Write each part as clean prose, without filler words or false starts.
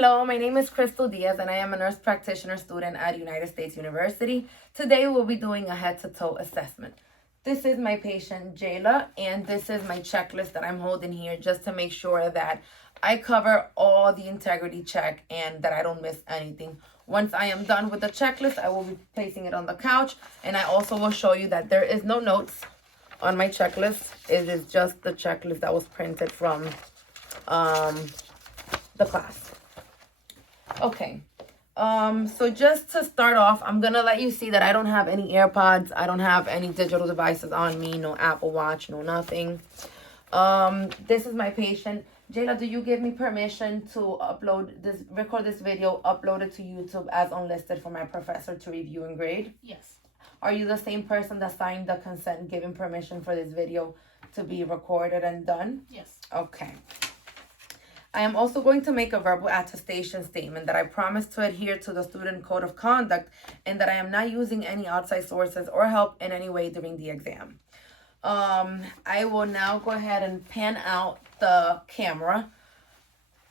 Hello, my name is Crystal Diaz and I am a nurse practitioner student at United States University. Today we'll be doing a head-to-toe assessment. This is my patient Jayla and this is my checklist that I'm holding here just to make sure that I cover all the integrity check and that I don't miss anything. Once I am done with the checklist, I will be placing it on the couch, and I also will show you that there is no notes on my checklist. It is just the checklist that was printed from the class. Okay, so just to start off, I'm gonna let you see that I don't have any AirPods, I don't have any digital devices on me, no Apple Watch, no nothing. This is my patient. Jayla, do you give me permission to record this video, upload it to YouTube as unlisted for my professor to review and grade? Yes. Are you the same person that signed the consent giving permission for this video to be recorded and done? Yes. Okay. I am also going to make a verbal attestation statement that I promise to adhere to the student code of conduct and that I am not using any outside sources or help in any way during the exam. I will now go ahead and pan out the camera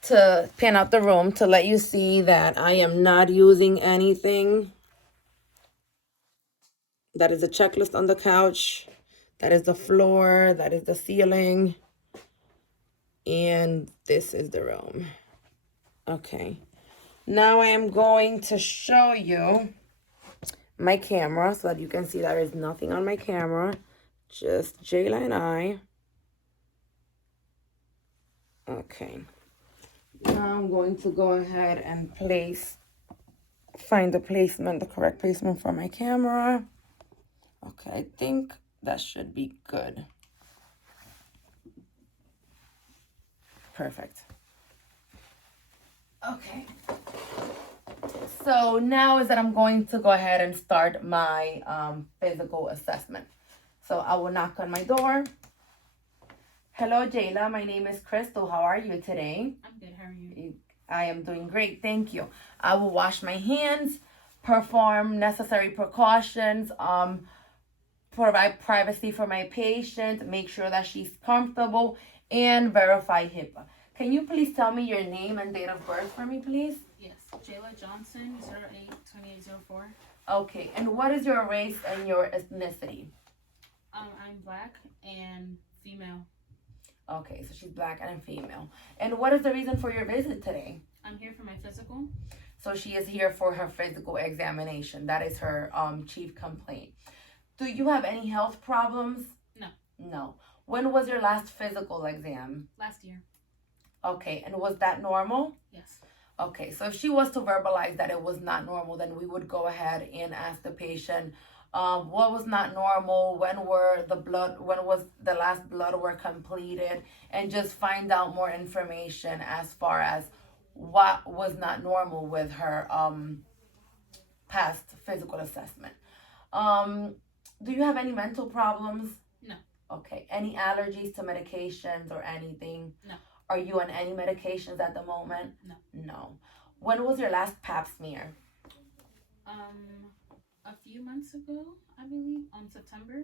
to pan out the room to let you see that I am not using anything. That is the checklist on the couch. That is the floor. That is the ceiling. And this is the room. Okay. Now I am going to show you my camera so that you can see there is nothing on my camera. Just Jayla and I. Okay. Now I'm going to go ahead and find the correct placement for my camera. Okay, I think that should be good. Perfect. Okay. So now is that I'm going to go ahead and start my physical assessment. So I will knock on my door. Hello, Jayla. My name is Crystal. How are you today? I'm good. How are you? I am doing great. Thank you. I will wash my hands, perform necessary precautions, provide privacy for my patient, make sure that she's comfortable, and verify HIPAA. Can you please tell me your name and date of birth for me, please? Yes. Jayla Johnson, 08-2804. Okay. And what is your race and your ethnicity? I'm black and female. Okay, so she's black and female. And what is the reason for your visit today? I'm here for my physical. So she is here for her physical examination. That is her chief complaint. Do you have any health problems? No. No. When was your last physical exam? Last year. Okay, and was that normal? Yes. Okay, so if she was to verbalize that it was not normal, then we would go ahead and ask the patient what was not normal, when was the last blood work completed, and just find out more information as far as what was not normal with her past physical assessment. Do you have any mental problems? No. Okay. Any allergies to medications or anything? No. Are you on any medications at the moment? No. No. When was your last pap smear? A few months ago, I believe, on September.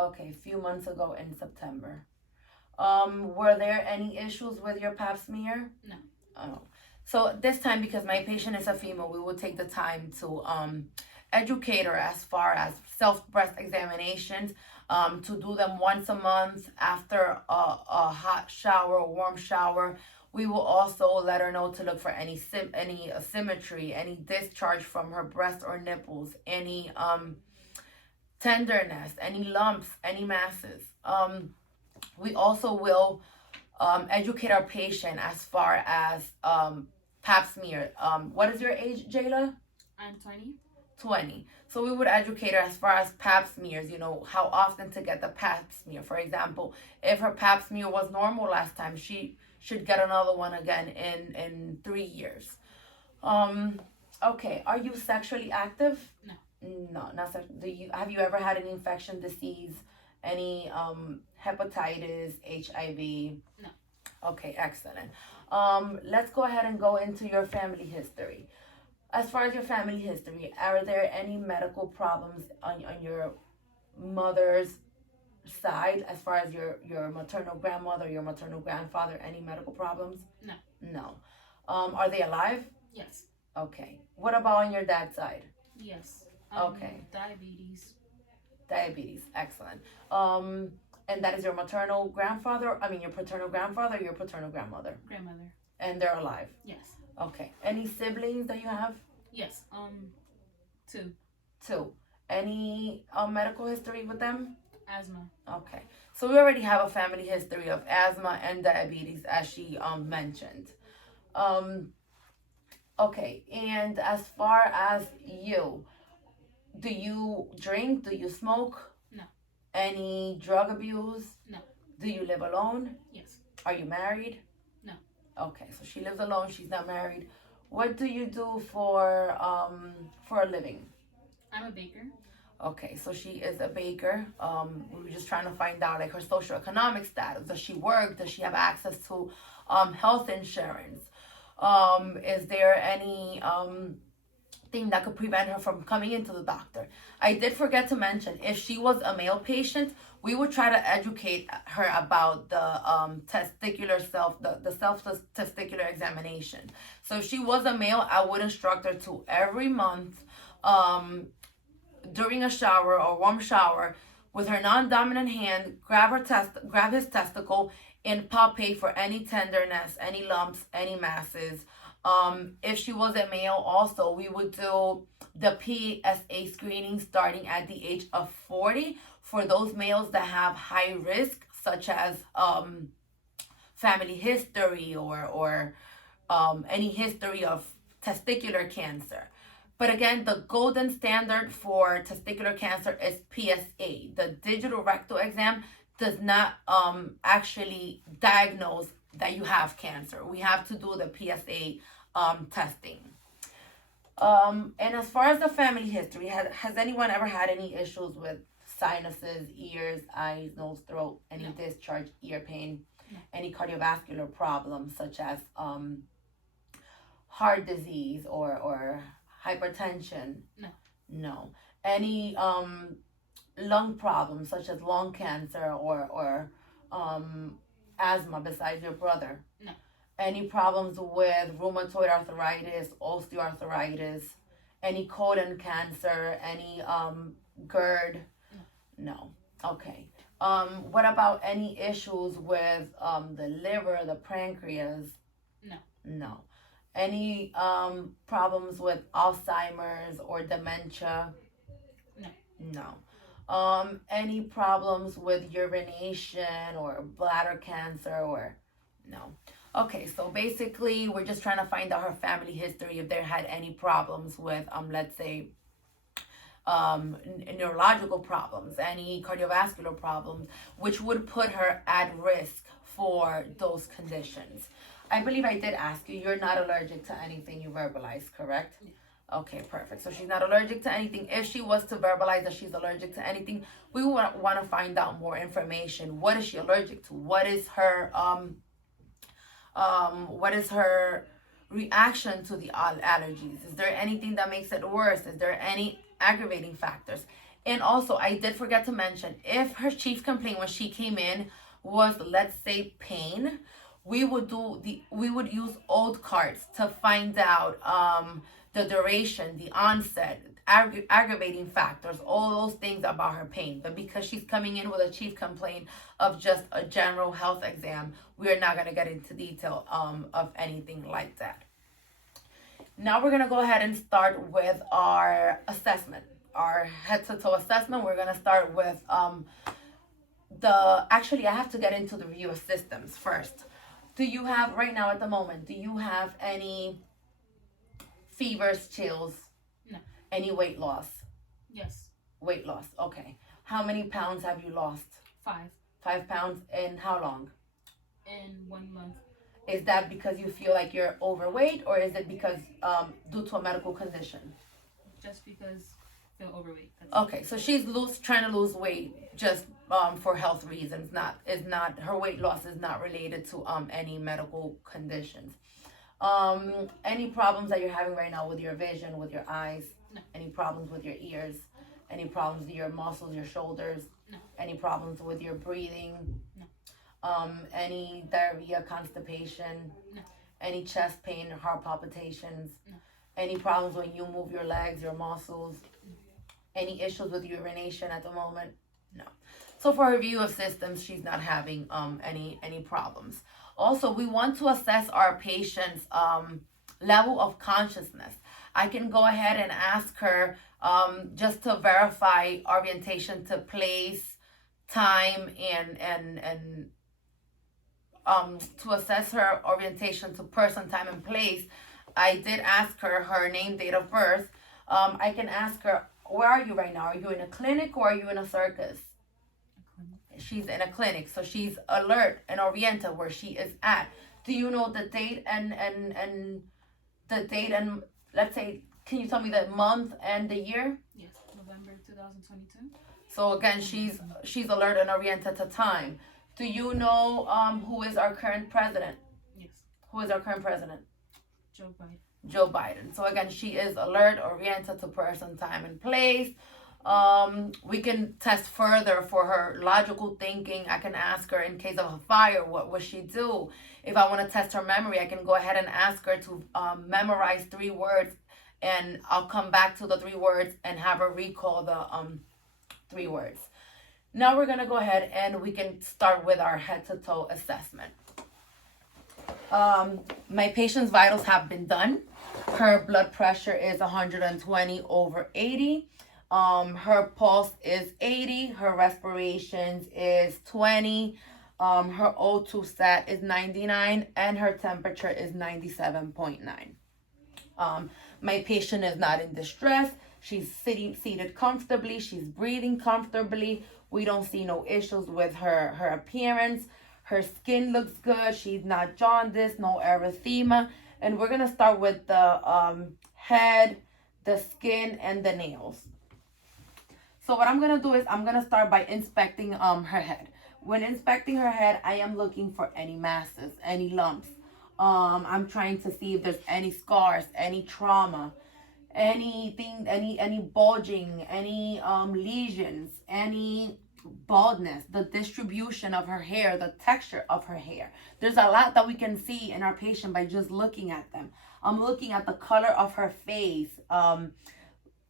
Okay, a few months ago in September. Were there any issues with your pap smear? No. Oh. So this time, because my patient is a female, we will take the time to educate her as far as self-breast examinations, to do them once a month after a hot shower, a warm shower. We will also let her know to look for any asymmetry, any discharge from her breast or nipples, any tenderness, any lumps, any masses. We also will educate our patient as far as pap smear. What is your age, Jayla? I'm 20. 20. So we would educate her as far as pap smears, how often to get the pap smear. For example, if her pap smear was normal last time, she should get another one again in 3 years. Okay, are you sexually active? No. No, not sexually. Have you ever had any infection, disease, any hepatitis, HIV? No. Okay, excellent. Let's go ahead and go into your family history. As far as your family history, are there any medical problems on your mother's side, as far as your maternal grandmother, your maternal grandfather, any medical problems? No. No. Are they alive? Yes. Okay. What about on your dad's side? Yes. Okay. Diabetes. Diabetes. Excellent. And that is your maternal grandfather? I mean, your paternal grandfather or your paternal grandmother? Grandmother. And they're alive? Yes. Okay. Any siblings that you have? Yes. Two. Two. Any medical history with them? Asthma. Okay. So we already have a family history of asthma and diabetes, as she mentioned. Um, okay. And as far as you, do you drink? Do you smoke? No. Any drug abuse? No. Do you live alone? Yes. Are you married? No. Okay, so she lives alone. She's not married. What do you do for a living? I'm a baker. Okay, so she is a baker. We were just trying to find out like her socioeconomic status. Does she work? Does she have access to health insurance? Is there any thing that could prevent her from coming into the doctor? I did forget to mention, if she was a male patient, we would try to educate her about the self testicular examination. So if she was a male, I would instruct her to every month during a shower or warm shower, with her non-dominant hand, grab his testicle and palpate for any tenderness, any lumps, any masses. If she was a male, also we would do the PSA screening starting at the age of 40 for those males that have high risk, such as family history or any history of testicular cancer. But again, the golden standard for testicular cancer is PSA. The digital rectal exam does not actually diagnose that you have cancer. We have to do the PSA testing. And as far as the family history, has anyone ever had any issues with sinuses, ears, eyes, nose, throat, any No. discharge, ear pain, No. any cardiovascular problems such as heart disease or hypertension? No. No. Any lung problems such as lung cancer or asthma besides your brother? No. Any problems with rheumatoid arthritis, osteoarthritis, any colon cancer, any GERD? No. Okay. What about any issues with the liver, the pancreas? No. No. Any problems with Alzheimer's or dementia? No. No. Any problems with urination or bladder cancer or no? Okay, so basically we're just trying to find out her family history, if there had any problems with let's say neurological problems, any cardiovascular problems, which would put her at risk for those conditions. I believe I did ask you, you're not allergic to anything you verbalized, correct? Yeah. Okay, perfect. So she's not allergic to anything. If she was to verbalize that she's allergic to anything, we would want to find out more information. What is she allergic to? What is her reaction to the allergies? Is there anything that makes it worse? Is there any aggravating factors? And also, I did forget to mention, if her chief complaint when she came in was, let's say, pain, we would use old cards to find out the duration, the onset, aggravating factors, all those things about her pain. But because she's coming in with a chief complaint of just a general health exam, we are not going to get into detail of anything like that. Now we're going to go ahead and start with our assessment, our head to toe assessment. We're going to start with actually I have to get into the review of systems first. Do you have, right now at the moment, do you have any fevers, chills? No. Any weight loss? Yes. Weight loss, okay. How many pounds have you lost? 5. 5 pounds in how long? In 1 month. Is that because you feel like you're overweight, or is it because due to a medical condition? Just because I feel overweight. Okay, so she's trying to lose weight just for health reasons. Her weight loss is not related to any medical conditions. Any problems that you're having right now with your vision, with your eyes? No. Any problems with your ears? Any problems with your muscles, your shoulders? No. Any problems with your breathing? No. Any diarrhea, constipation? No. Any chest pain, heart palpitations? No. Any problems when you move your legs, your muscles? Any issues with urination at the moment? No. So for review of systems, she's not having any problems. Also, we want to assess our patient's level of consciousness. I can go ahead and ask her just to verify orientation to place, time, and to assess her orientation to person, time, and place. I did ask her her name, date of birth. I can ask her, where are you right now? Are you in a clinic or are you in a circus? She's in a clinic, so she's alert and oriented where she is at. Do you know the date and the date and, let's say, can you tell me the month and the year? Yes, November 2022. So again, she's alert and oriented to time. Do you know who is our current president? Yes, Who is our current president? Joe Biden. Joe Biden. So again, she is alert, oriented to person, time, and place. We can test further for her logical thinking. I can ask her in case of a fire, what would she do? If I want to test her memory, I can go ahead and ask her to memorize 3 words, and I'll come back to the 3 words and have her recall the 3 words. Now we're gonna go ahead and we can start with our head to toe assessment. My patient's vitals have been done. Her blood pressure is 120/80. Her pulse is 80. Her respirations is 20. Her O2 stat is 99, and her temperature is 97.9. My patient is not in distress. She's seated comfortably. She's breathing comfortably. We don't see no issues with her appearance. Her skin looks good. She's not jaundiced, no erythema. And we're gonna start with the head, the skin, and the nails. So what I'm gonna do is I'm gonna start by inspecting her head. When inspecting her head, I am looking for any masses, any lumps. I'm trying to see if there's any scars, any trauma, anything, any bulging, any lesions, any baldness, the distribution of her hair, the texture of her hair. There's a lot that we can see in our patient by just looking at them. I'm looking at the color of her face,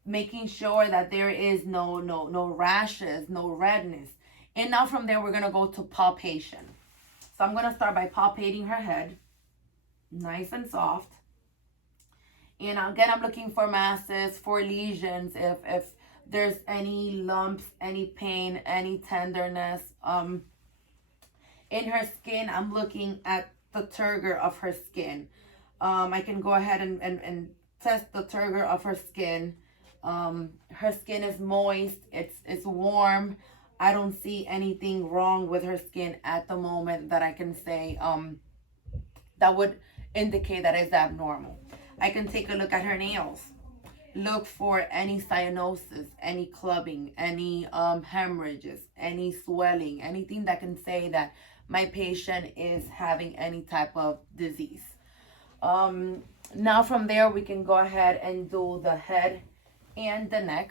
making sure that there is no rashes, no redness. And now from there, we're gonna go to palpation. So I'm gonna start by palpating her head, nice and soft. And again, I'm looking for masses, for lesions, if there's any lumps, any pain, any tenderness. In her skin, I'm looking at the turgor of her skin. I can go ahead and test the turgor of her skin. Her skin is moist, it's warm. I don't see anything wrong with her skin at the moment that I can say that would indicate that it's abnormal. I can take a look at her nails. Look for any cyanosis, any clubbing, any hemorrhages, any swelling, anything that can say that my patient is having any type of disease. Now from there, we can go ahead and do the head and the neck.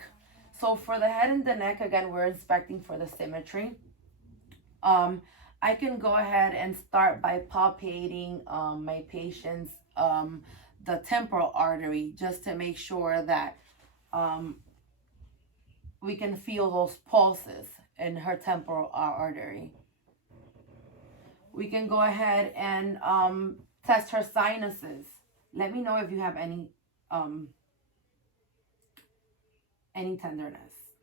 So for the head and the neck, again, we're inspecting for the symmetry. I can go ahead and start by palpating my patient's the temporal artery, just to make sure that we can feel those pulses in her temporal artery. We can go ahead and test her sinuses. Let me know if you have any tenderness.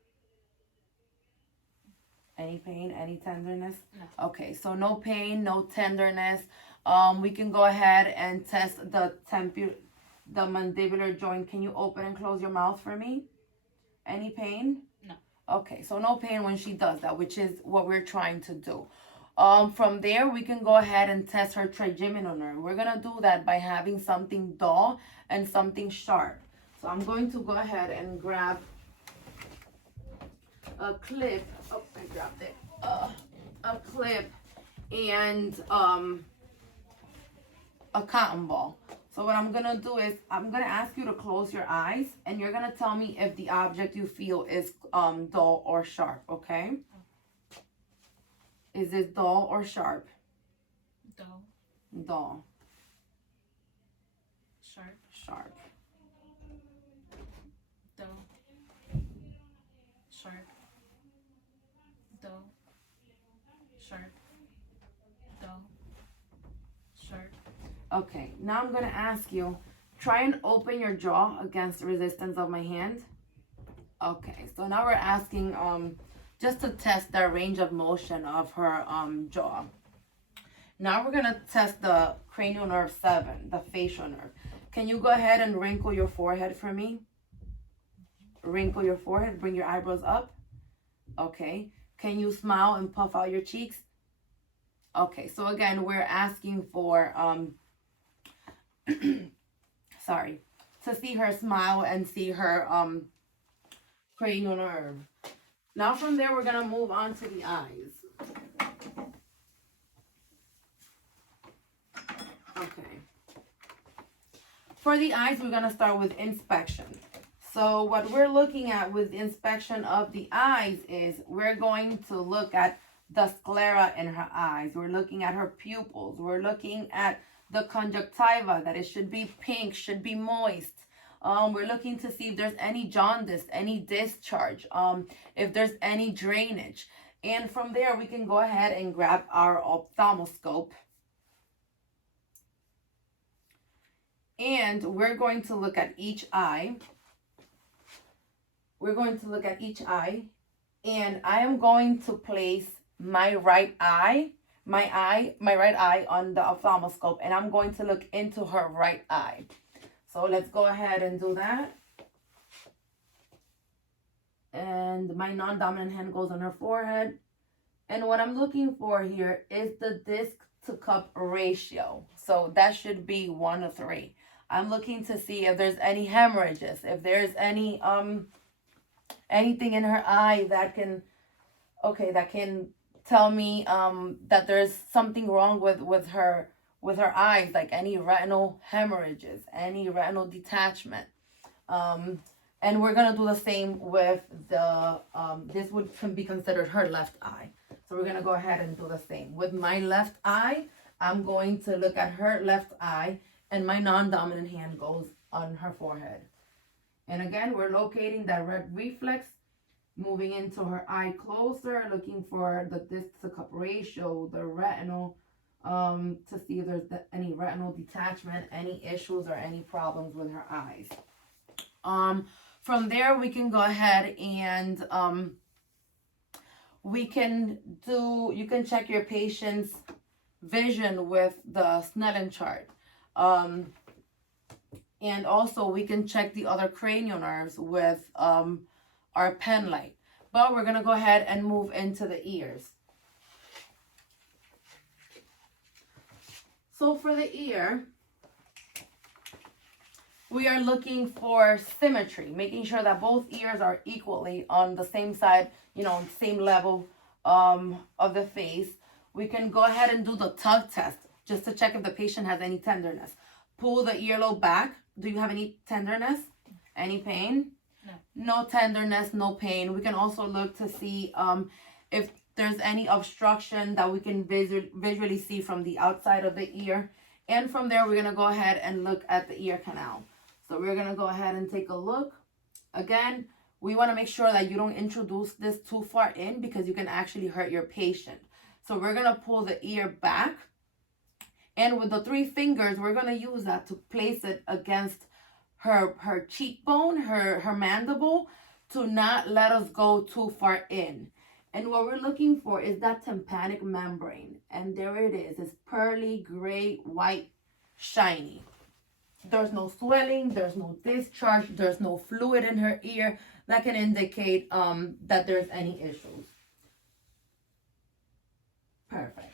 Any pain, any tenderness? No. Okay, so no pain, no tenderness. We can go ahead and test the mandibular joint. Can you open and close your mouth for me? Any pain? No. Okay, so no pain when she does that, which is what we're trying to do. From there, we can go ahead and test her trigeminal nerve. We're gonna do that by having something dull and something sharp. So I'm going to go ahead and grab a clip. Oh, I grabbed it. A clip and a cotton ball. So what I'm gonna do is I'm gonna ask you to close your eyes, and you're gonna tell me if the object you feel is dull or sharp. Okay? Is it dull or sharp? Dull. Dull. Sharp. Sharp. Dull. Sharp. Dull. Sharp. Dull. Sharp. Okay, now I'm gonna ask you, try and open your jaw against the resistance of my hand. Okay, so now we're asking just to test the range of motion of her jaw. Now we're gonna test the cranial nerve 7, the facial nerve. Can you go ahead and wrinkle your forehead for me? Wrinkle your forehead, bring your eyebrows up. Okay. Can you smile and puff out your cheeks? Okay, so again, we're asking for sorry, to see her smile and see her cranial nerve. Now from there, we're gonna move on to the eyes. Okay. For the eyes, we're gonna start with inspection. So what we're looking at with the inspection of the eyes is we're going to look at the sclera in her eyes. We're looking at her pupils. We're looking at the conjunctiva, that it should be pink, should be moist. We're looking to see if there's any jaundice, any discharge, if there's any drainage. And from there, we can go ahead and grab our ophthalmoscope. And we're going to look at each eye. We're going to look at each eye. And I am going to place my right eye on the ophthalmoscope, and I'm going to look into her right eye. So let's go ahead and do that. And my non-dominant hand goes on her forehead. And what I'm looking for here is the disc to cup ratio. So that should be 1:3. I'm looking to see if there's any hemorrhages, if there's any anything in her eye that can tell me that there's something wrong with her eyes, like any retinal hemorrhages, any retinal detachment. And we're gonna do the same with the this can be considered her left eye. So we're gonna go ahead and do the same. With my left eye, I'm going to look at her left eye, and my non-dominant hand goes on her forehead. And again, we're locating that red reflex, moving into her eye closer, looking for the disc to cup ratio, the retinal, to see if there's any retinal detachment, any issues or any problems with her eyes. From there, we can go ahead and you can check your patient's vision with the Snellen chart. And also we can check the other cranial nerves with our pen light. But we're gonna go ahead and move into the ears. So for the ear, we are looking for symmetry, making sure that both ears are equally on the same side, same level of the face. We can go ahead and do the tug test just to check if the patient has any tenderness. Pull the earlobe back. Do you have any tenderness? Any pain? No. No tenderness, no pain. We can also look to see if there's any obstruction that we can visually see from the outside of the ear. And from there, we're going to go ahead and look at the ear canal. So we're going to go ahead and take a look. Again, we want to make sure that you don't introduce this too far in because you can actually hurt your patient. So we're going to pull the ear back. And with the 3 fingers, we're going to use that to place it against her cheekbone, her mandible, to not let us go too far in. And what we're looking for is that tympanic membrane. And there it is. It's pearly, gray, white, shiny. There's no swelling. There's no discharge. There's no fluid in her ear that can indicate that there's any issues. Perfect.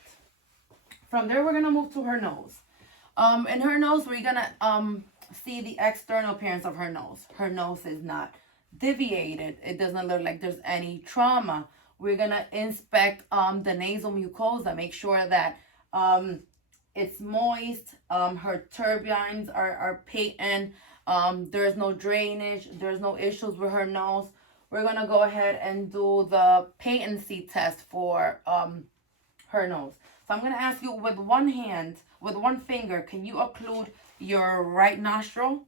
From there, we're going to move to her nose. In her nose, we're going to see the external appearance of her nose. Her nose is not deviated. It doesn't look like there's any trauma. We're going to inspect the nasal mucosa, make sure that it's moist, her turbines are patent, there's no drainage, there's no issues with her nose. We're going to go ahead and do the patency test for her nose. So I'm going to ask you with one finger, can you occlude your right nostril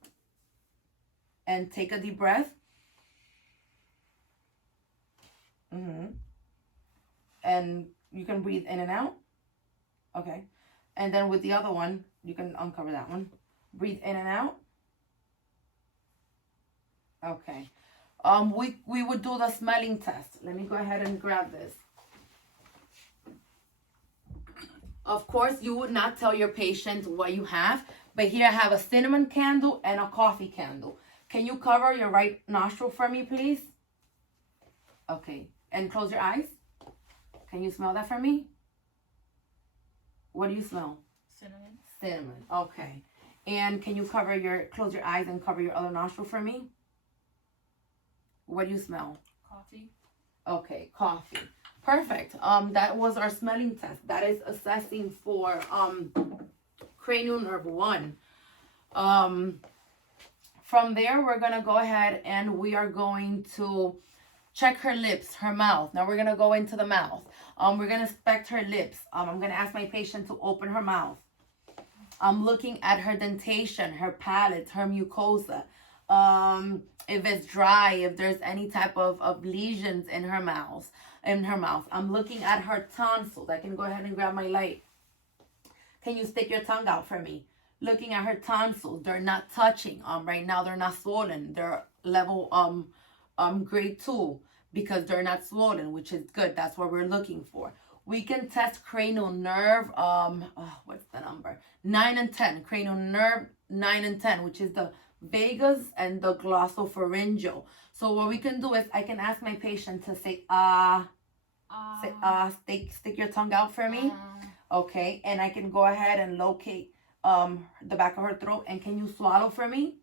and take a deep breath. And you can breathe in and out. Okay. And then with the other one, you can uncover that one. Breathe in and out. Okay. We would do the smelling test. Let me go ahead and grab this. Of course, you would not tell your patient what you have, but here I have a cinnamon candle and a coffee candle. Can you cover your right nostril for me, please? Okay. And close your eyes. Can you smell that for me? What do you smell? Cinnamon. Cinnamon. Okay. And can you close your eyes and cover your other nostril for me? What do you smell? Coffee. Okay, coffee. Perfect. That was our smelling test. That is assessing for cranial nerve 1. From there, we're gonna go ahead and we are going to check her lips, her mouth. Now we're gonna go into the mouth. We're gonna inspect her lips. I'm gonna ask my patient to open her mouth. I'm looking at her dentation, her palate, her mucosa. If it's dry, if there's any type of lesions in her mouth. I'm looking at her tonsils. I can go ahead and grab my light. Can you stick your tongue out for me? Looking at her tonsils. They're not touching. Right now they're not swollen. They're level grade 2 because they're not swollen, which is good. That's what we're looking for. We can test cranial nerve. What's the number? 9 and 10. Cranial nerve 9 and 10, which is the vagus and the glossopharyngeal. So what we can do is I can ask my patient to say stick your tongue out for me. Okay, and I can go ahead and locate the back of her throat. And can you swallow for me?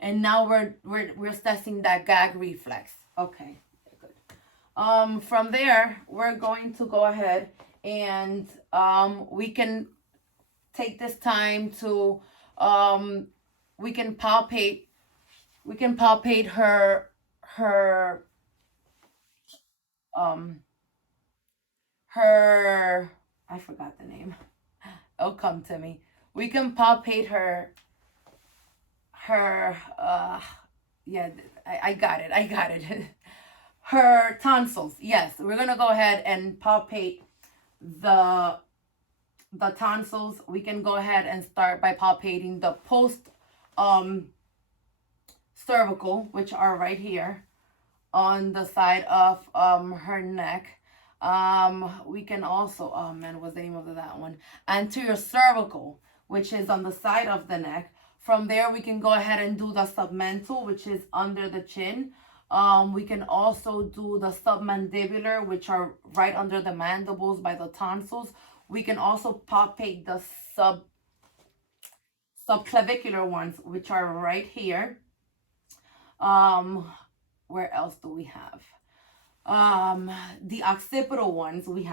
And now we're assessing that gag reflex. Okay, good. From there, we're going to go ahead and we can take this time to we can palpate her I forgot the name. It'll come to me. We can palpate her yeah, I got it. Her tonsils. Yes, we're gonna go ahead and palpate the tonsils. We can go ahead and start by palpating the post cervical, which are right here on the side of her neck. We can also, oh man, what's the name of that one? Anterior cervical, which is on the side of the neck. From there, we can go ahead and do the submental, which is under the chin. We can also do the submandibular, which are right under the mandibles by the tonsils. We can also palpate the subclavicular ones, which are right here. Where else do we have? The occipital ones we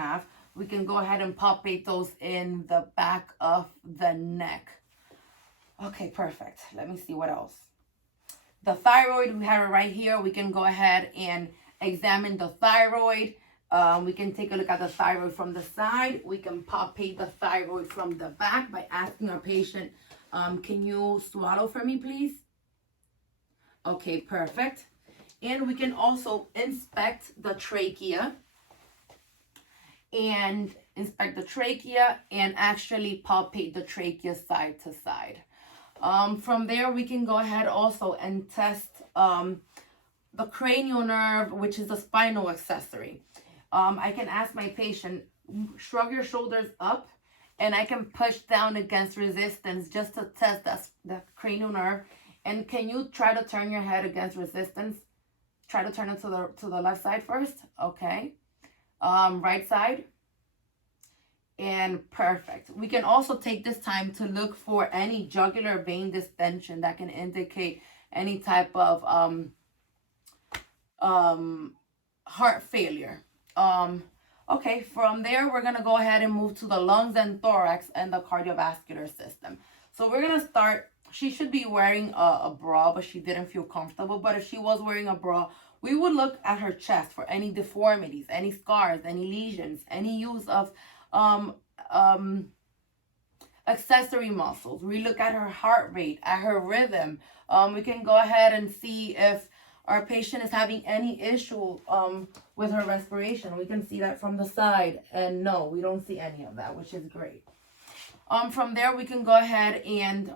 can go ahead and palpate those in the back of the neck. Okay, perfect. Let me see what else. The thyroid, we have it right here. We can go ahead and examine the thyroid. We can take a look at the thyroid from the side. We can palpate the thyroid from the back by asking our patient, can you swallow for me, please? Okay, perfect. And we can also inspect the trachea and actually palpate the trachea side to side. From there, we can go ahead also and test the cranial nerve, which is the spinal accessory. I can ask my patient, shrug your shoulders up, and I can push down against resistance just to test the cranial nerve. And can you try to turn your head against resistance? Try to turn it to the left side first. Okay. Right side. And perfect. We can also take this time to look for any jugular vein distension that can indicate any type of heart failure. Okay, from there we're gonna go ahead and move to the lungs and thorax and the cardiovascular system. So we're gonna start. She should be wearing a bra, but she didn't feel comfortable. But if she was wearing a bra, we would look at her chest for any deformities, any scars, any lesions, any use of accessory muscles. We look at her heart rate, at her rhythm. We can go ahead and see if our patient is having any issue with her respiration. We can see that from the side, and no, we don't see any of that, which is great. From there, we can go ahead and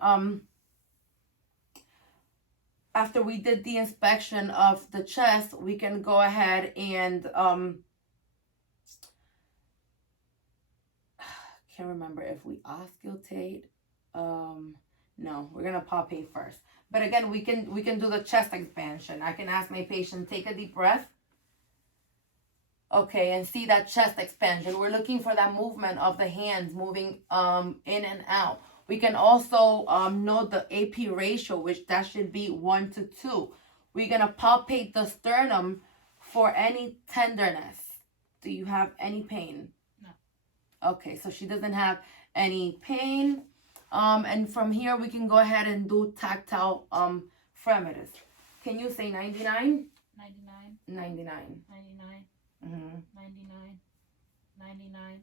after we did the inspection of the chest, we can go ahead and can't remember if we auscultate. No, we're gonna palpate first. But again, we can do the chest expansion. I can ask my patient, take a deep breath. Okay, and see that chest expansion. We're looking for that movement of the hands moving in and out. We can also note the AP ratio, which that should be 1 to 2. We're gonna palpate the sternum for any tenderness. Do you have any pain? No. Okay, so she doesn't have any pain. And from here we can go ahead and do tactile fremetus. Can you say 99? 99. 99. 99. Mm-hmm. 99. 99.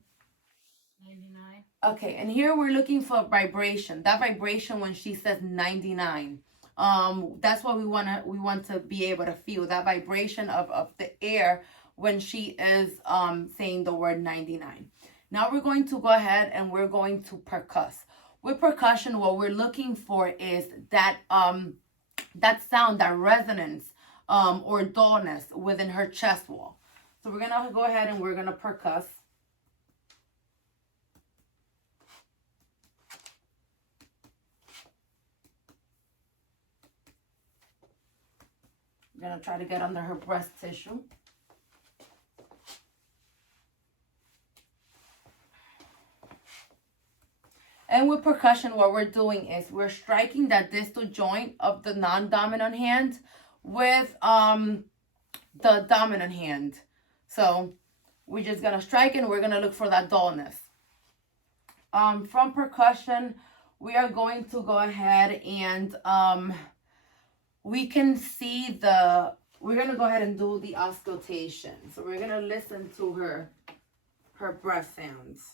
99. Okay, and here we're looking for vibration. That vibration when she says 99. That's what we want to be able to feel. That vibration of the air when she is saying the word 99. Now we're going to go ahead and we're going to percuss. With percussion, what we're looking for is that that sound, that resonance or dullness within her chest wall. So we're gonna go ahead and we're gonna percuss. We're gonna try to get under her breast tissue. And with percussion, what we're doing is we're striking that distal joint of the non-dominant hand with the dominant hand. So we're just gonna strike and we're gonna look for that dullness. From percussion, we are going to go ahead and we can see we're gonna go ahead and do the auscultation. So we're gonna listen to her breath sounds.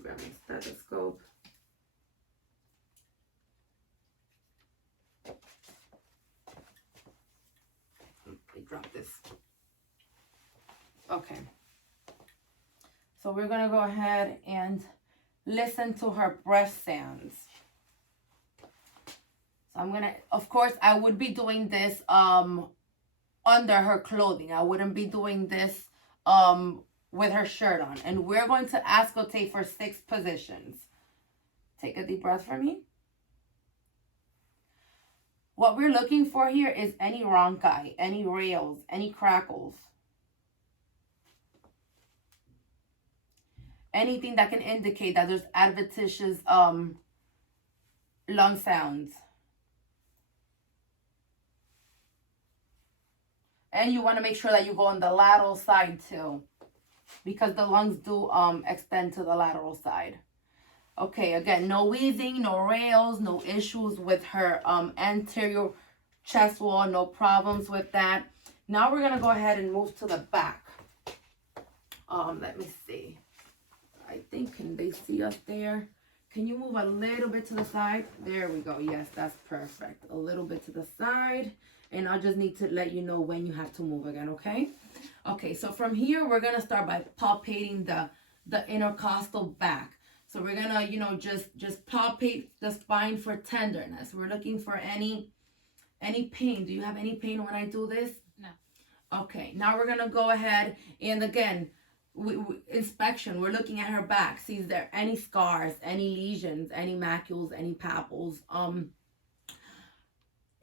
Grab my stethoscope. I dropped this. Okay. So we're gonna go ahead and listen to her breath sounds. So I'm gonna, of course, I would be doing this under her clothing. I wouldn't be doing this with her shirt on. And we're going to auscultate for 6 positions. Take a deep breath for me. What we're looking for here is any rhonchi, any rales, any crackles. Anything that can indicate that there's adventitious lung sounds. And you want to make sure that you go on the lateral side too, because the lungs do extend to the lateral side. Okay, again, no wheezing, no rales, no issues with her anterior chest wall, no problems with that. Now we're going to go ahead and move to the back. Let me see. I think, can they see us there? Can you move a little bit to the side? There we go. Yes, that's perfect. A little bit to the side. And I'll just need to let you know when you have to move again, okay? Okay, so from here, we're going to start by palpating the intercostal back. So we're going to, just palpate the spine for tenderness. We're looking for any pain. Do you have any pain when I do this? No. Okay, now we're going to go ahead and again, inspection. We're looking at her back. See, is there any scars, any lesions, any macules, any papules?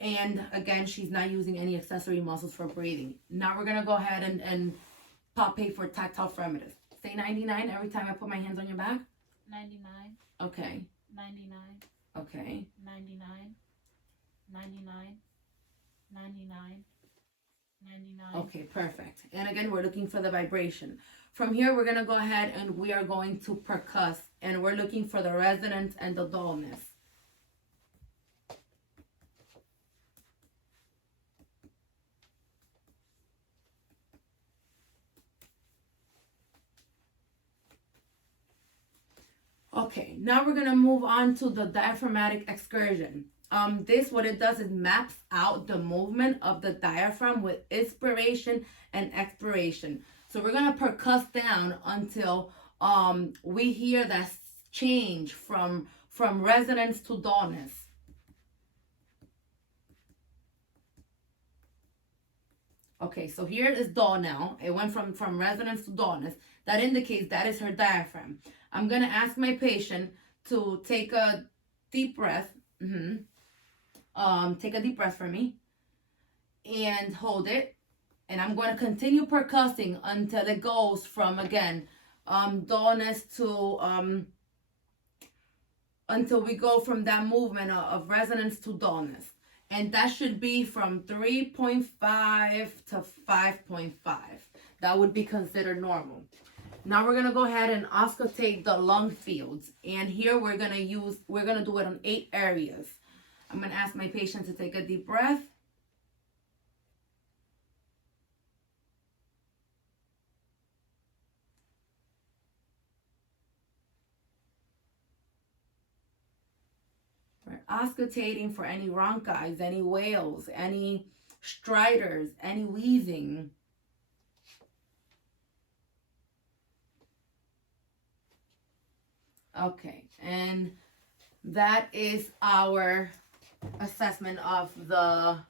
And again, she's not using any accessory muscles for breathing. Now we're gonna go ahead and palpate for tactile fremetus. Say 99 every time I put my hands on your back. 99. Okay. 99. Okay. 99. 99. 99. 99. Okay, perfect. And again, we're looking for the vibration. From here, we're gonna go ahead and we are going to percuss, and we're looking for the resonance and the dullness. Okay, now we're gonna move on to the diaphragmatic excursion. This, what it does is maps out the movement of the diaphragm with inspiration and expiration. So we're gonna percuss down until we hear that change from resonance to dullness. Okay, so here is dull now. It went from resonance to dullness. That indicates that is her diaphragm. I'm gonna ask my patient to take a deep breath. Take a deep breath for me and hold it. And I'm going to continue percussing until it goes from, again, dullness to, until we go from that movement of resonance to dullness. And that should be from 3.5 to 5.5. That would be considered normal. Now we're going to go ahead and auscultate the lung fields. And here we're going to do it on 8 areas. I'm going to ask my patient to take a deep breath. We're auscultating for any rhonchi, any wails, any stridors, any wheezing. Okay, and that is our assessment of the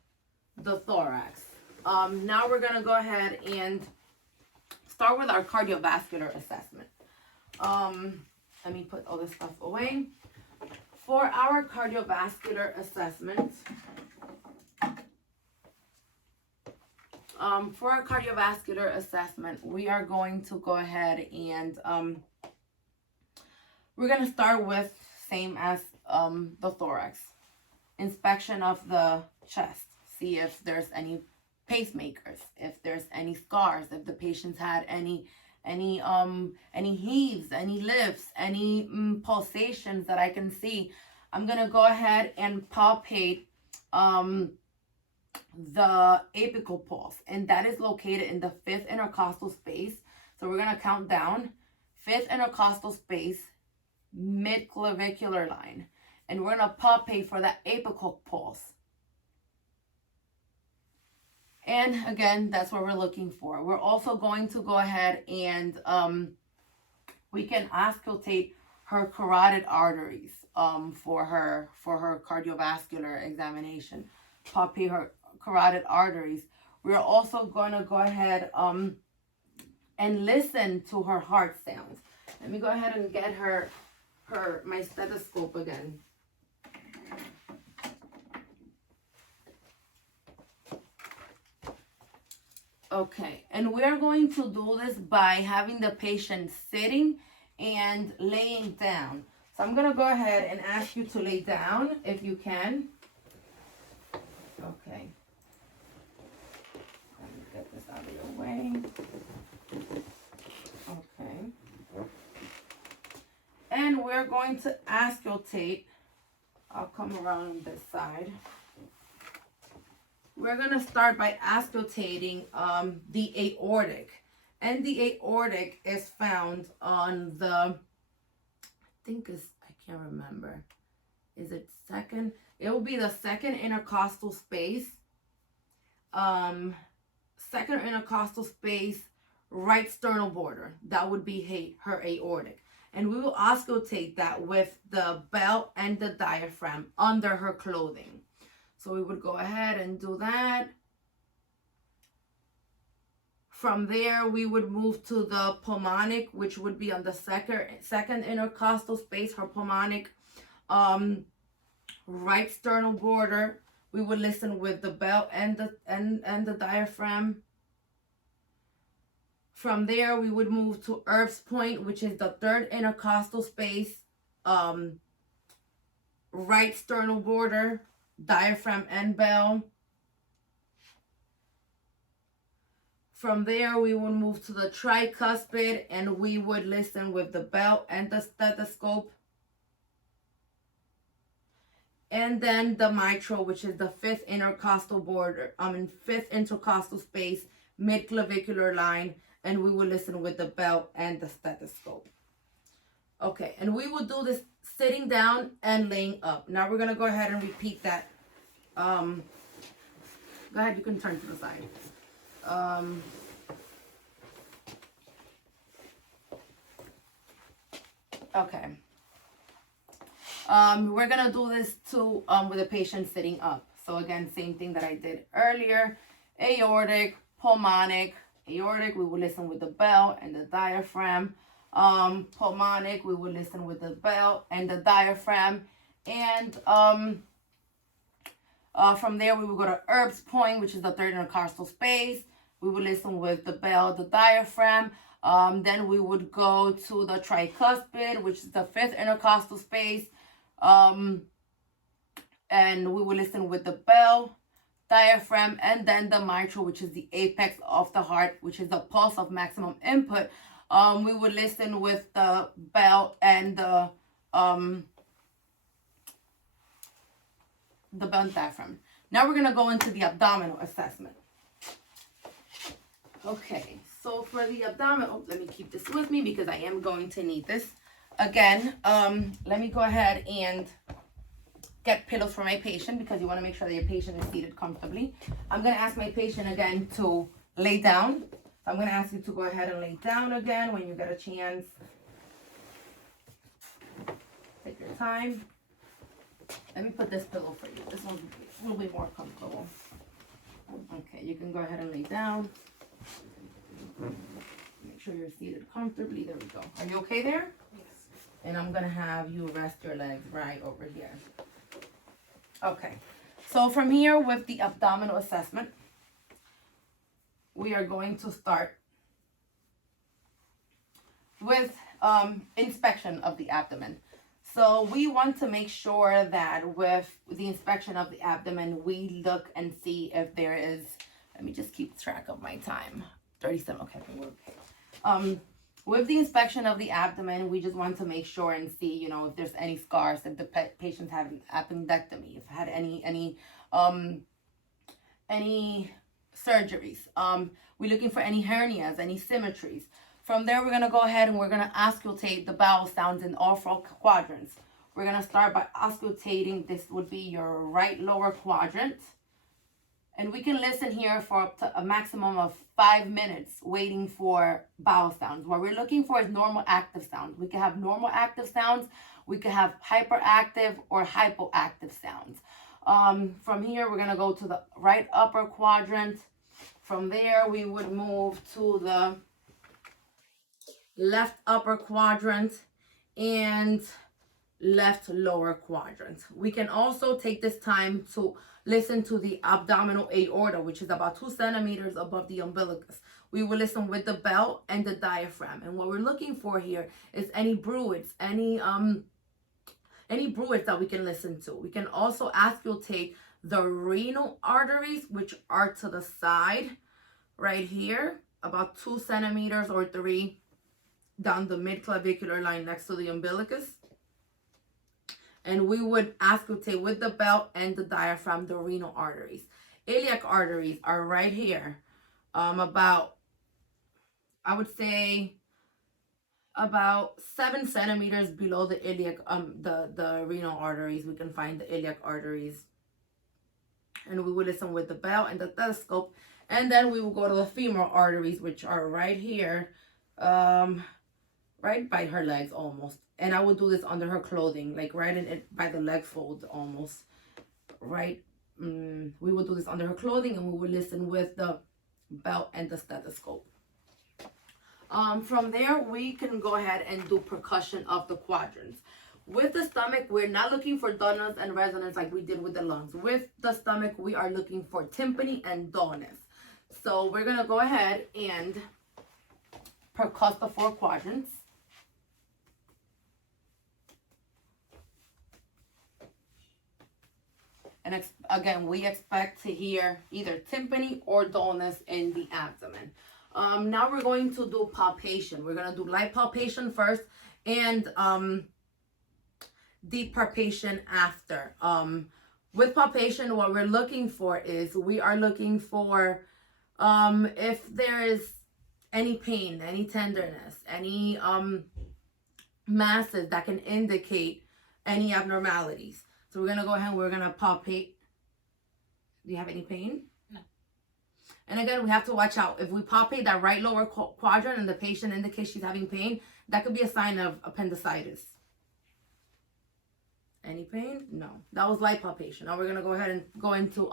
thorax. Now we're gonna go ahead and start with our cardiovascular assessment. Let me put all this stuff away. For our cardiovascular assessment, we are going to go ahead and we're gonna start with same as the thorax. Inspection of the chest, see if there's any pacemakers, if there's any scars, if the patient's had any heaves, any lifts, any pulsations that I can see. I'm gonna go ahead and palpate the apical pulse, and that is located in the 5th intercostal space. So we're gonna count down: 5th intercostal space, mid-clavicular line. And we're going to palpate for that apical pulse. And again, that's what we're looking for. We're also going to go ahead and we can auscultate her carotid arteries for her cardiovascular examination. Palpate her carotid arteries. We're also going to go ahead and listen to her heart sounds. Let me go ahead and get my stethoscope again. Okay, and we're going to do this by having the patient sitting and laying down. So I'm gonna go ahead and ask you to lay down if you can. Okay. Let me get this out of your way. Okay. And we're going to auscultate. I'll come around this side. We're going to start by auscultating the aortic. And the aortic is found on the, I can't remember. Is it second? It will be the 2nd intercostal space. 2nd intercostal space, right sternal border. That would be her aortic. And we will auscultate that with the belt and the diaphragm under her clothing. So we would go ahead and do that. From there, we would move to the pulmonic, which would be on the second intercostal space, her pulmonic right sternal border. We would listen with the belt and the diaphragm. From there, we would move to Erb's point, which is the 3rd intercostal space, right sternal border, diaphragm and bell. From there, we would move to the tricuspid, and we would listen with the belt and the stethoscope. And then the mitral, which is the 5th intercostal border, 5th intercostal space, mid-clavicular line, and we will listen with the belt and the stethoscope. Okay, and we will do this sitting down and laying up. Now we're gonna go ahead and repeat that. Go ahead, you can turn to the side. Okay. We're gonna do this too with a patient sitting up. So again, same thing that I did earlier. Aortic, pulmonic. Aortic, we will listen with the bell and the diaphragm. Pulmonic, we will listen with the bell and the diaphragm. And from there, we will go to Erb's point, which is the third intercostal space. We will listen with the bell, the diaphragm. Then we would go to the tricuspid, which is the fifth intercostal space. And we will listen with the bell, diaphragm, and then the mitral, which is the apex of the heart, which is the pulse of maximum input. We would listen with the bell and the bell and diaphragm. Now we're gonna go into the abdominal assessment. Okay, so for the abdominal, let me keep this with me because I am going to need this. Again, let me go ahead and get pillows for my patient because you want to make sure that your patient is seated comfortably. I'm going to ask my patient again to lay down. So I'm going to ask you to go ahead and lay down again when you get a chance. Take your time. Let me put this pillow for you. This one's a little bit more comfortable. Okay, you can go ahead and lay down. Make sure you're seated comfortably. There we go. Are you okay there? Yes. And I'm going to have you rest your legs right over here. Okay. So from here with the abdominal assessment, we are going to start with inspection of the abdomen. So we want to make sure that with the inspection of the abdomen, we look and see if there is, let me just keep track of my time. 37, okay, we're okay. With the inspection of the abdomen, we just want to make sure and see, you know, if there's any scars, if the patient's had an appendectomy, if had any surgeries. We're looking for any hernias, any symmetries. From there, we're gonna go ahead and we're gonna auscultate the bowel sounds in all four quadrants. We're gonna start by auscultating. This would be your right lower quadrant. And we can listen here for up to a maximum of 5 minutes waiting for bowel sounds. What we're looking for is normal active sounds. We can have normal active sounds. We can have hyperactive or hypoactive sounds. From here, we're going to go to the right upper quadrant. From there, we would move to the left upper quadrant and left lower quadrant. We can also take this time to listen to the abdominal aorta, which is about 2 centimeters above the umbilicus. We will listen with the bell and the diaphragm. And what we're looking for here is any bruits, any bruits that we can listen to. We can also auscultate the renal arteries, which are to the side right here, about 2 centimeters or 3 down the mid-clavicular line next to the umbilicus. And we would auscultate with the bell and the diaphragm the renal arteries. Iliac arteries are right here, about, I would say, about 7 centimeters below the iliac, the renal arteries. We can find the iliac arteries. And we will listen with the bell and the stethoscope. And then we will go to the femoral arteries, which are right here, right by her legs almost. And I will do this under her clothing, like right in it by the leg fold almost. Right. We will do this under her clothing and we will listen with the belt and the stethoscope. From there, we can go ahead and do percussion of the quadrants. With the stomach, we're not looking for dominance and resonance like we did with the lungs. With the stomach, we are looking for tympany and dullness. So we're going to go ahead and percuss the 4 quadrants. And again, we expect to hear either tympany or dullness in the abdomen. Now we're going to do palpation. We're going to do light palpation first and deep palpation after. With palpation, what we're looking for is we are looking for if there is any pain, any tenderness, any masses that can indicate any abnormalities. So we're gonna go ahead and we're gonna palpate. Do you have any pain? No. And again, we have to watch out. If we palpate that right lower quadrant and the patient indicates she's having pain, that could be a sign of appendicitis. Any pain? No. That was light palpation. Now we're gonna go ahead and go into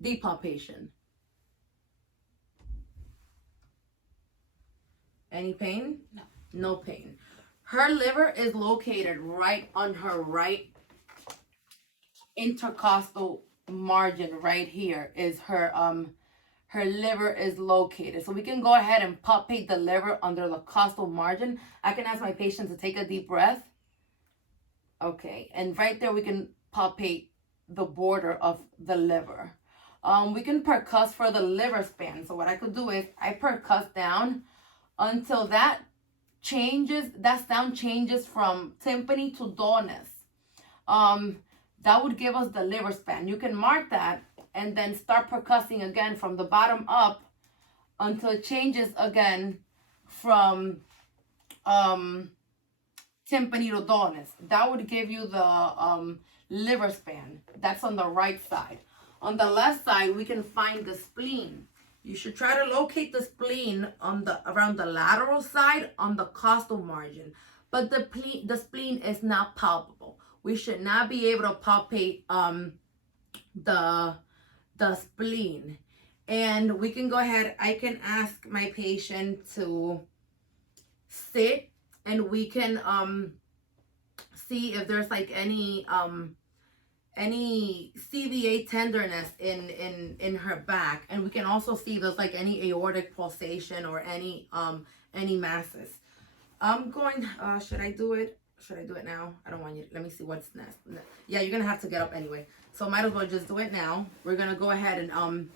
deep palpation. Any pain? No. No pain. Her liver is located right on her right intercostal margin. Right here is her liver is located. So we can go ahead and palpate the liver under the costal margin. I can ask my patient to take a deep breath. Okay, and right there we can palpate the border of the liver. We can percuss for the liver span. So what I could do is I percuss down until that sound changes from tympani to dullness. That would give us the liver span. You can mark that and then start percussing again from the bottom up until it changes again from tympani to dullness. That would give you the liver span. That's on the right side. On the left side, we can find the spleen. You should try to locate the spleen on around the lateral side on the costal margin. But the spleen is not palpable. We should not be able to palpate the spleen. And we can go ahead, I can ask my patient to sit and we can see if there's like any CVA tenderness in her back, and we can also see if there's like any aortic pulsation or any masses. I'm going, should I do it now? I don't want you, let me see what's next. Yeah, you're gonna have to get up anyway, so might as well just do it now. We're gonna go ahead and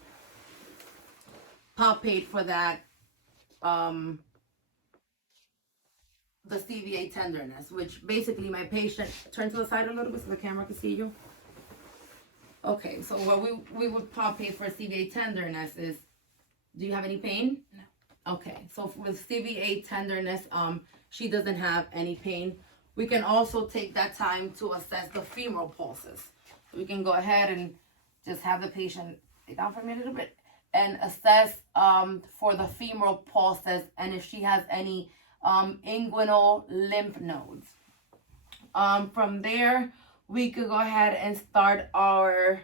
palpate for that the CVA tenderness, which basically my patient, turn to the side a little bit so the camera can see you. Okay, so what we would palpate for CVA tenderness is, do you have any pain? No. Okay, so with CVA tenderness, she doesn't have any pain. We can also take that time to assess the femoral pulses. So we can go ahead and just have the patient lay down for me a little bit and assess for the femoral pulses and if she has any inguinal lymph nodes. From there, we could go ahead and start our,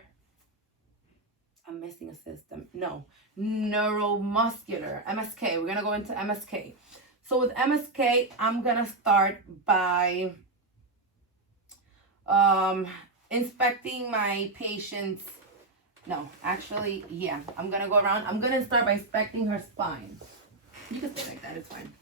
I'm missing a system, no, neuromuscular, MSK. We're gonna go into MSK. So with MSK, I'm gonna start by inspecting my patient's, no, actually, yeah, I'm gonna go around. I'm gonna start by inspecting her spine. You can stay like that, it's fine.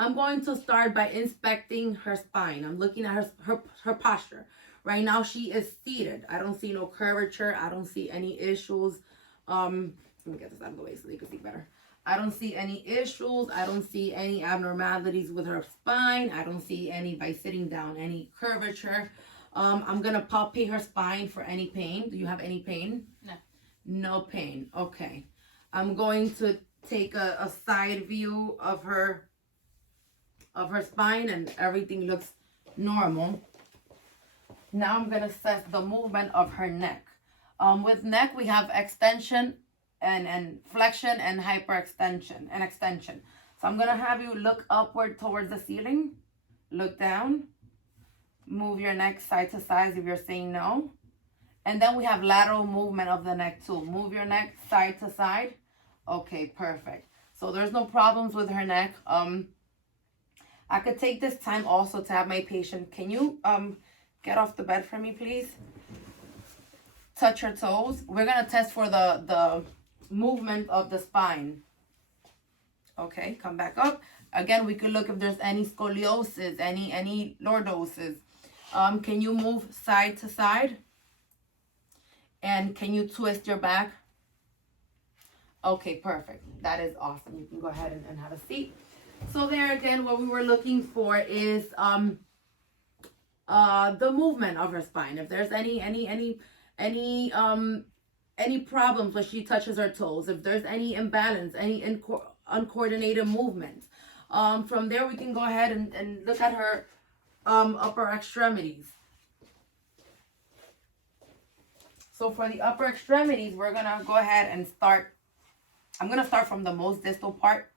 I'm going to start by inspecting her spine. I'm looking at her posture. Right now she is seated. I don't see no curvature. I don't see any issues. Let me get this out of the way so you can see better. I don't see any issues. I don't see any abnormalities with her spine. I don't see any, by sitting down, any curvature. I'm going to palpate her spine for any pain. Do you have any pain? No. No pain. Okay. I'm going to take a side view of her spine and everything looks normal. Now I'm going to assess the movement of her neck. With neck, we have extension and flexion and hyperextension and extension. So I'm going to have you look upward towards the ceiling. Look down. Move your neck side to side if you're saying no. And then we have lateral movement of the neck too. Move your neck side to side. Okay, perfect. So there's no problems with her neck. I could take this time also to have my patient, can you get off the bed for me, please? Touch her toes. We're going to test for the movement of the spine. Okay, come back up. Again, we could look if there's any scoliosis, any lordosis. Can you move side to side? And can you twist your back? Okay, perfect. That is awesome. You can go ahead and have a seat. So there again, what we were looking for is the movement of her spine. If there's any problems when she touches her toes, if there's any imbalance, any uncoordinated movement, From there, we can go ahead and look at her upper extremities. So for the upper extremities, we're gonna go ahead and start. I'm gonna start from the most distal part,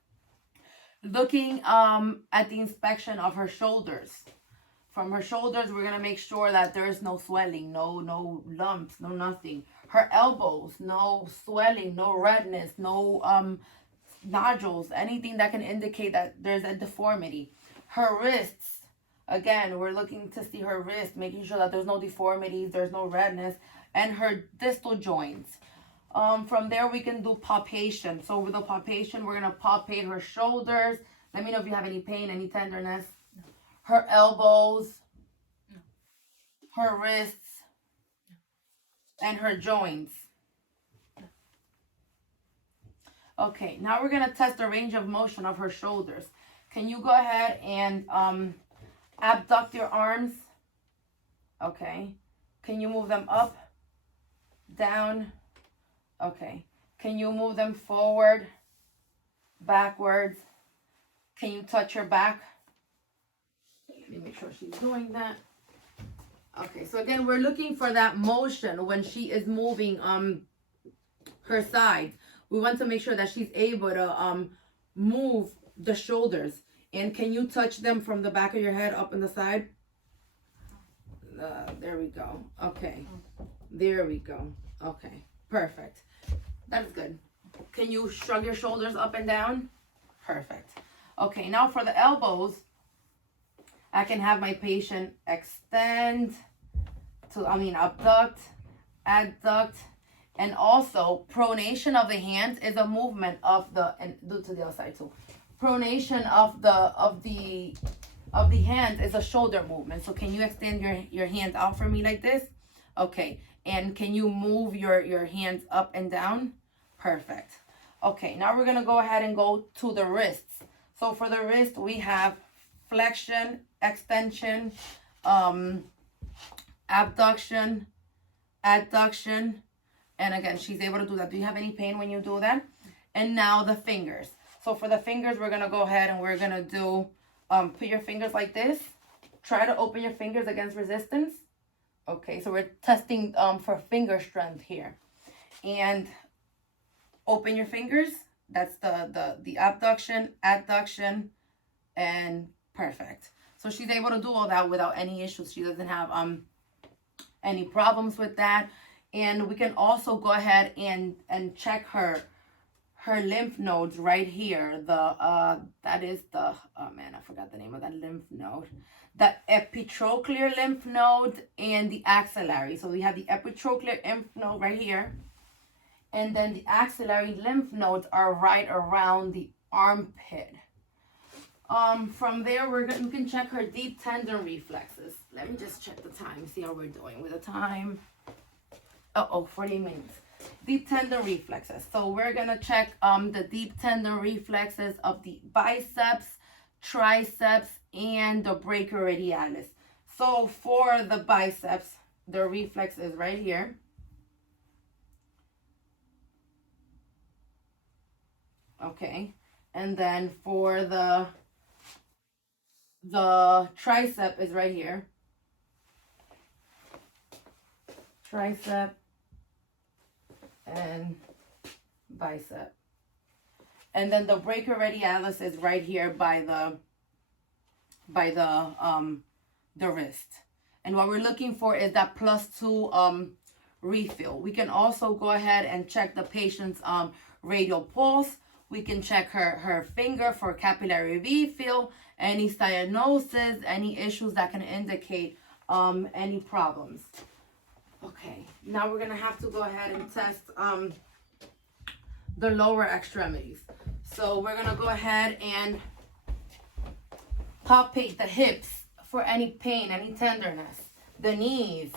looking at the inspection of her shoulders. From her shoulders, we're gonna make sure that there is no swelling, no lumps, no nothing. Her elbows, no swelling, no redness, no nodules, anything that can indicate that there's a deformity. Her wrists, again, we're looking to see her wrist, making sure that there's no deformities, there's no redness, and her distal joints. From there, we can do palpation. So with the palpation, we're gonna palpate her shoulders. Let me know if you have any pain, any tenderness. Her elbows, her wrists, and her joints. Okay, now we're gonna test the range of motion of her shoulders. Can you go ahead and abduct your arms? Okay. Can you move them up, down? Okay. Can you move them forward, backwards? Can you touch her back? Let me make sure she's doing that. Okay, so again, we're looking for that motion when she is moving her sides. We want to make sure that she's able to move the shoulders. And can you touch them from the back of your head up in the side? There we go. Okay. There we go. Okay. Perfect. That's good. Can you shrug your shoulders up and down? Perfect. Okay, now for the elbows, I can have my patient extend abduct, adduct, and also pronation of the hands is a movement of the, and do to the other side too. Pronation of the hands is a shoulder movement. So can you extend your hands out for me like this? Okay, and can you move your hands up and down? Perfect. Okay, now we're gonna go ahead and go to the wrists. So for the wrist, we have flexion, extension, abduction, adduction, and again, she's able to do that. Do you have any pain when you do that? And now the fingers. So for the fingers, we're gonna go ahead and we're gonna do, put your fingers like this. Try to open your fingers against resistance. Okay, so we're testing for finger strength here. And open your fingers. That's the abduction, adduction, and perfect. So she's able to do all that without any issues. She doesn't have any problems with that. And we can also go ahead and check her lymph nodes right here. That is the, oh man, I forgot the name of that lymph node. The epitrochlear lymph node and the axillary. So we have the epitrochlear lymph node right here. And then the axillary lymph nodes are right around the armpit. From there, we can check her deep tendon reflexes. Let me just check the time, see how we're doing with the time. 40 minutes. Deep tendon reflexes. So we're gonna check the deep tendon reflexes of the biceps, triceps, and the brachioradialis. So for the biceps, the reflex is right here. Okay, and then for the tricep is right here. Tricep and bicep. And then the brachioradialis is right here by the wrist. And what we're looking for is that +2 refill. We can also go ahead and check the patient's radial pulse. We can check her finger for capillary refill, any cyanosis, any issues that can indicate any problems. Okay, now we're gonna have to go ahead and test the lower extremities. So we're gonna go ahead and palpate the hips for any pain, any tenderness, the knees,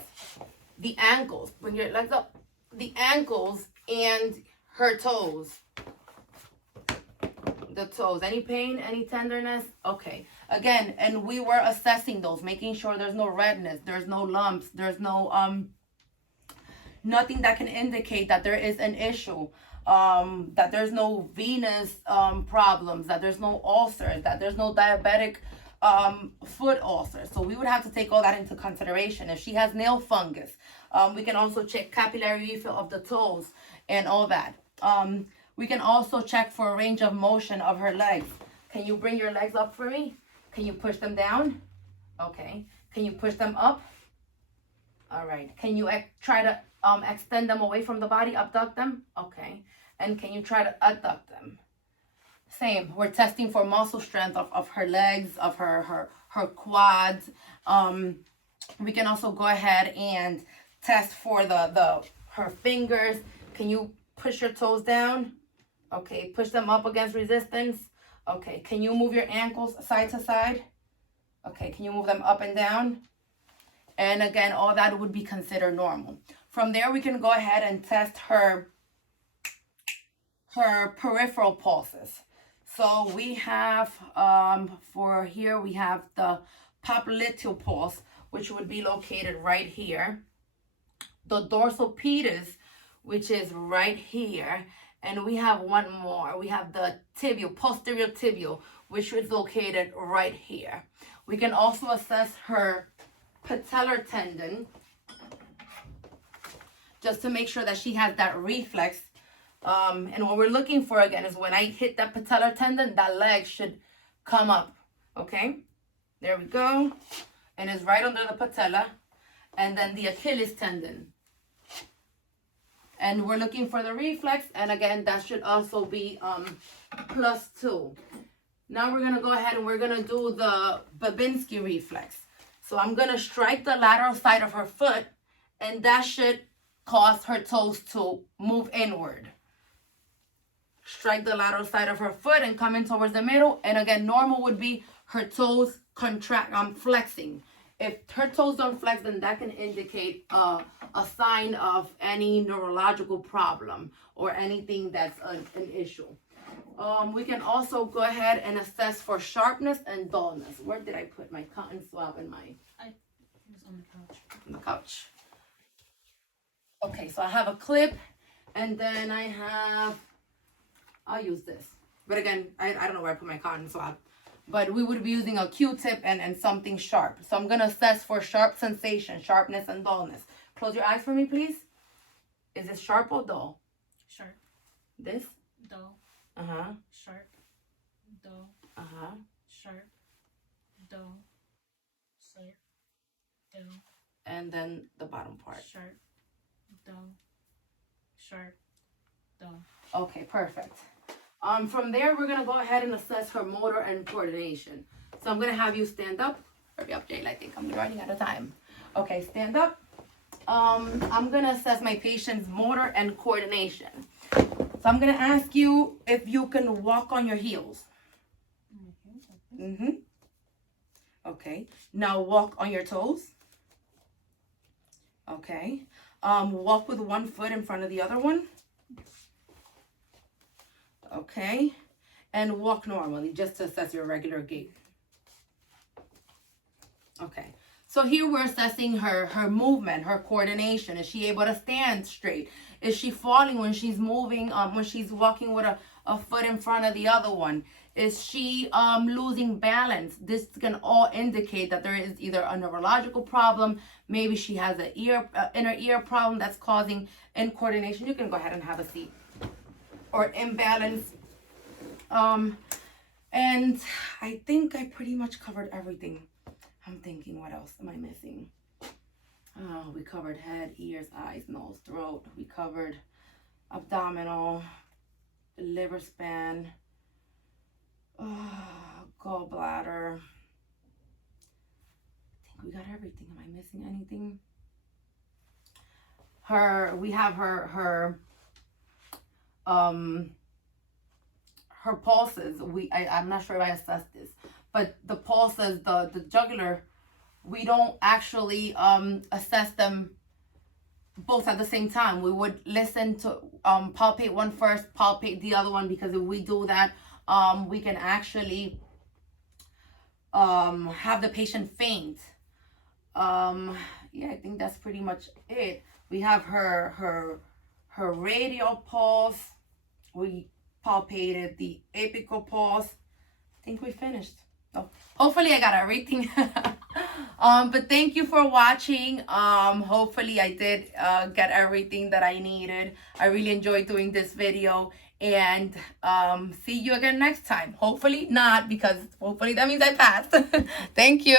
the ankles. Bring your legs up, the ankles and her toes. The toes, any pain, any tenderness? Okay, again, and we were assessing those, making sure there's no redness, there's no lumps, there's no nothing that can indicate that there is an issue. that there's no venous problems, that there's no ulcers, that there's no diabetic foot ulcers. So we would have to take all that into consideration. If she has nail fungus, we can also check capillary refill of the toes and all that. We can also check for a range of motion of her legs. Can you bring your legs up for me? Can you push them down? Okay. Can you push them up? All right. Can you try to extend them away from the body, abduct them? Okay. And can you try to adduct them? Same. We're testing for muscle strength of her legs, of her quads. We can also go ahead and test for her fingers. Can you push your toes down? Okay. Push them up against resistance. Okay. Can you move your ankles side to side? Okay. Can you move them up and down? And again, all that would be considered normal. From there, we can go ahead and test her peripheral pulses. So we have, for here, we have the popliteal pulse, which would be located right here. The dorsal pedis, which is right here. And we have one more. We have the tibial, posterior tibial, which is located right here. We can also assess her patellar tendon, just to make sure that she has that reflex. And what we're looking for again is when I hit that patellar tendon, that leg should come up. Okay, there we go. And it's right under the patella. And then the Achilles tendon. And we're looking for the reflex. And again, that should also be +2. Now we're going to go ahead and we're going to do the Babinski reflex. So I'm going to strike the lateral side of her foot, and that should cause her toes to move inward. Strike the lateral side of her foot and come in towards the middle. And again, normal would be her toes flexing. If her toes don't flex, then that can indicate a sign of any neurological problem or anything that's an issue. We can also go ahead and assess for sharpness and dullness. Where did I put my cotton swab in my... It was on the couch. On the couch. Okay, so I have a clip, and then I have... I'll use this. But again, I don't know where I put my cotton swab. But we would be using a Q-tip and something sharp. So I'm going to assess for sharp sensation, sharpness, and dullness. Close your eyes for me, please. Is it sharp or dull? Sharp. This? Dull. Uh-huh. Sharp. Dull. Uh-huh. Sharp. Dull. Sharp. Dull. And then the bottom part. Sharp. Dull. Sharp. Dull. Okay, perfect. From there, we're going to go ahead and assess her motor and coordination. So I'm going to have you stand up. Hurry up, Jayla. I think I'm running out of time. Okay, stand up. I'm going to assess my patient's motor and coordination. So I'm going to ask you if you can walk on your heels. Mm-hmm. Okay. Now walk on your toes. Okay. Walk with one foot in front of the other one. Okay. And walk normally, just to assess your regular gait. Okay. So here we're assessing her movement, her coordination. Is she able to stand straight? Is she falling when she's moving, when she's walking with a foot in front of the other one? Is she losing balance? This can all indicate that there is either a neurological problem, maybe she has an inner ear problem that's causing incoordination. You can go ahead and have a seat. Or imbalance. And I think I pretty much covered everything. I'm thinking, what else am I missing? Oh, we covered head, ears, eyes, nose, throat. We covered abdominal, liver span, gallbladder. I think we got everything. Am I missing anything? We have her pulses. I'm not sure if I assessed this, but the pulses, the jugular, we don't actually assess them both at the same time. We would listen to palpate one first, palpate the other one, because if we do that, we can actually have the patient faint. Yeah, I think that's pretty much it. We have her radial pulse. we palpated the apical pulse. I think we finished. So hopefully I got everything. But thank you for watching. Hopefully I did get everything that I needed. I really enjoyed doing this video. And see you again next time. Hopefully not, because hopefully that means I passed. Thank you.